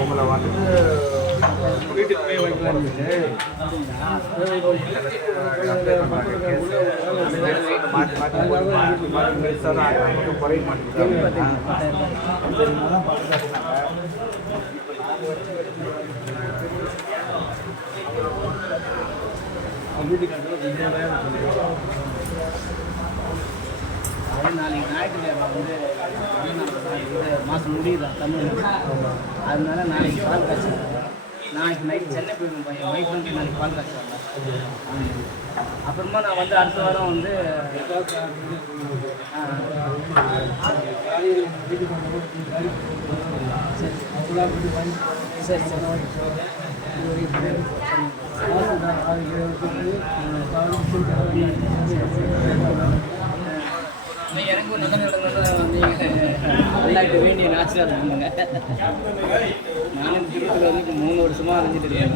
உங்களை வந்துட்டு வீட்டுக்கு போய் வைக்கலாம் மாற்றி மாற்றி மாற்றி சார் மட்டும் குறைய மாட்டேங்குது. நாளைக்கு ஞாயிற்றுக்கிழமை வந்து மாதம் முடியுதா தமிழ், அதனால நாளைக்கு பால் காய்ச்சி நாளைக்கு நைட் சென்னை போயிருக்கோம். பையன் ஒய்ஃப் வந்து நாளைக்கு பால் காய்ச்சுவாங்க. அப்புறமா நான் வந்து அடுத்த வாரம் வந்து சரி சரி எனக்கு நல்ல நல்லாட்டு வேண்டிய ஆசீர்வாதம் பண்ணுங்க. நானும் திருப்பூர் வந்து 3 வருஷமாக அலைஞ்சிட்டு இருக்கேன்.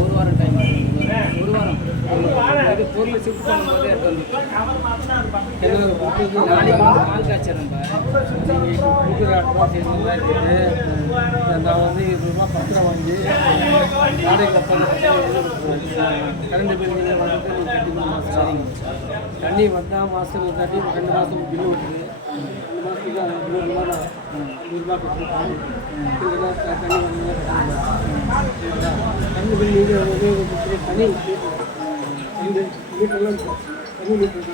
ஒரு வாரம் டைம், ஒரு வாரம் இது பொருள் ஷிஃப்ட் பண்ணும்போது நாளைக்கு வந்து பால் காய்ச்சறேன். நான் வந்து ரூபா பத்திரம் வாங்கி வாடகை கரண்ட் பில் சரிங்க. தண்ணி வந்தால் மாதத்துக்கு தண்ணி 2 மாதம் பில்லு விட்டுரு. 2 மாதத்துக்கு ₹100 கட்டணும். தண்ணி வந்து கரண்ட் பில் நீங்கள் தண்ணி மீட்டர்லாம் தண்ணி மீட்டர்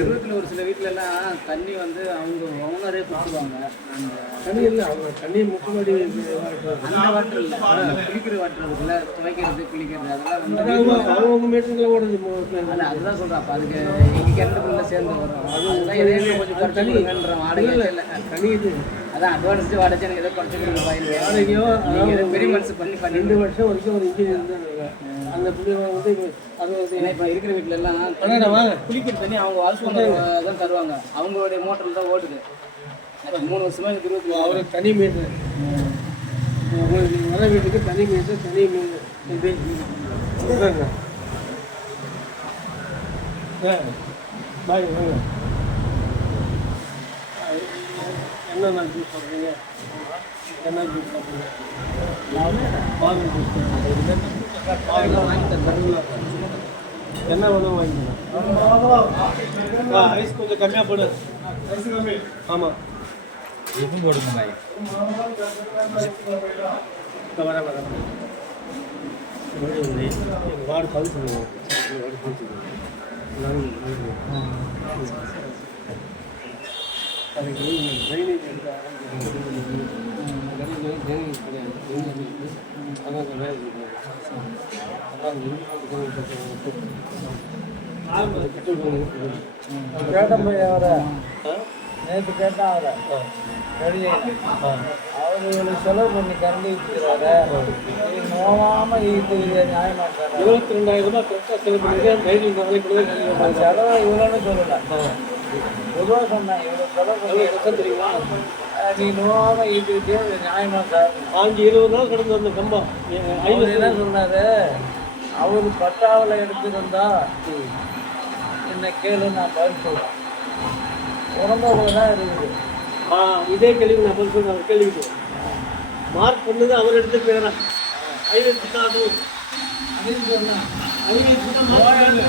இருபத்தில் ஒரு சில வீட்டிலலாம் தண்ணி வந்து அவங்க ஓனரே கொடுத்துருவாங்க. தண்ணி இல்லை, அவங்க தண்ணி முக்குமாடி அந்த வாட்டர் இல்லை, குளிக்கிற வாட்டர் இருக்குல்ல, துவைக்கிறது குளிக்கிறது அதெல்லாம் அவங்க மீட்டருங்களை ஓடுது. இல்லை அதுதான் சொல்கிறேன். அப்போ அதுக்கு எங்கள் கிணத்துக்குள்ளே சேர்ந்து வரும். அதுதான் எதையுமே கொஞ்சம் குறைச்சி கொடுங்கன்ற வாடகை இல்லை. தண்ணி இது அதான் அட்வான்ஸ் வாடகை எனக்கு எதோ குறைச்சி கொடுங்க வாயிலுக்கு. வாடகையோ நீங்கள் பெரிய மனசு பண்ணி 2 வருஷம் வரைக்கும் ஒரு இன்ஜினியர் இருந்தாங்க. அந்த பிள்ளைங்க வந்து ஏன்னா இப்போ இருக்கிற வீட்டிலலாம் குளிக்கிற தண்ணி அவங்க ஹவுஸ் ஓனர் தான் தருவாங்க. அவங்களுடைய மோட்டரில் தான் ஓடுது. 3 வருஷமாக எனக்கு 20 அவருக்கு தனி மீட்ரு, உங்களுக்கு வர வீட்டுக்கு தனி மீட்ரு, தனி மீட்ரு சொல்கிறாங்க. பாய் வாங்க. என்ன ஜூஸ் சாப்பிட்றீங்க? என்ன ஜூஸ் சாப்பிட்றீங்க? பால் ஜூஸ். என்ன வேணும் வாங்கிக்கலாம். ஐஸ் கொஞ்சம் கம்மியாக போடு. ஆமாம் எதுவும் போடுங்க பாய். வர வர வார்டு கால் பண்ணுவோம். அதுக்கு ட்ரைனேஜ் கேட்டேன் அவரை, நேற்று கேட்டான் அவரை அவர் இவ்வளோ செலவு பண்ணி கரண்டி வச்சுக்கிறாரு, நோவாம இது நியாயமா இருக்காரு. 22,000 கரெக்டாக செலவு பண்ணிருக்கேன். செலவு இவ்வளோன்னு சொல்லலை, பொதுவாக சொன்னேன். இவ்வளோ செலவு தெரியுமா? நீ நோவாம இது நியாயமா சார். வாங்கி 20 நாள் கிடந்து வந்த கம்பம். அவர் என்ன சொன்னாரு, அவர் பட்டாவில் எடுத்துருந்தா என்ன கேளு, நான் பதில் சொல்றேன். உடம்பு தான் இருக்குது. இதே கேள்வி நான் பதில் சொல்றேன். கேள்விக்கு மார்க் பண்ணது அவர் எடுத்து போயிடறான். 5 அதையும் சொன்னேன்.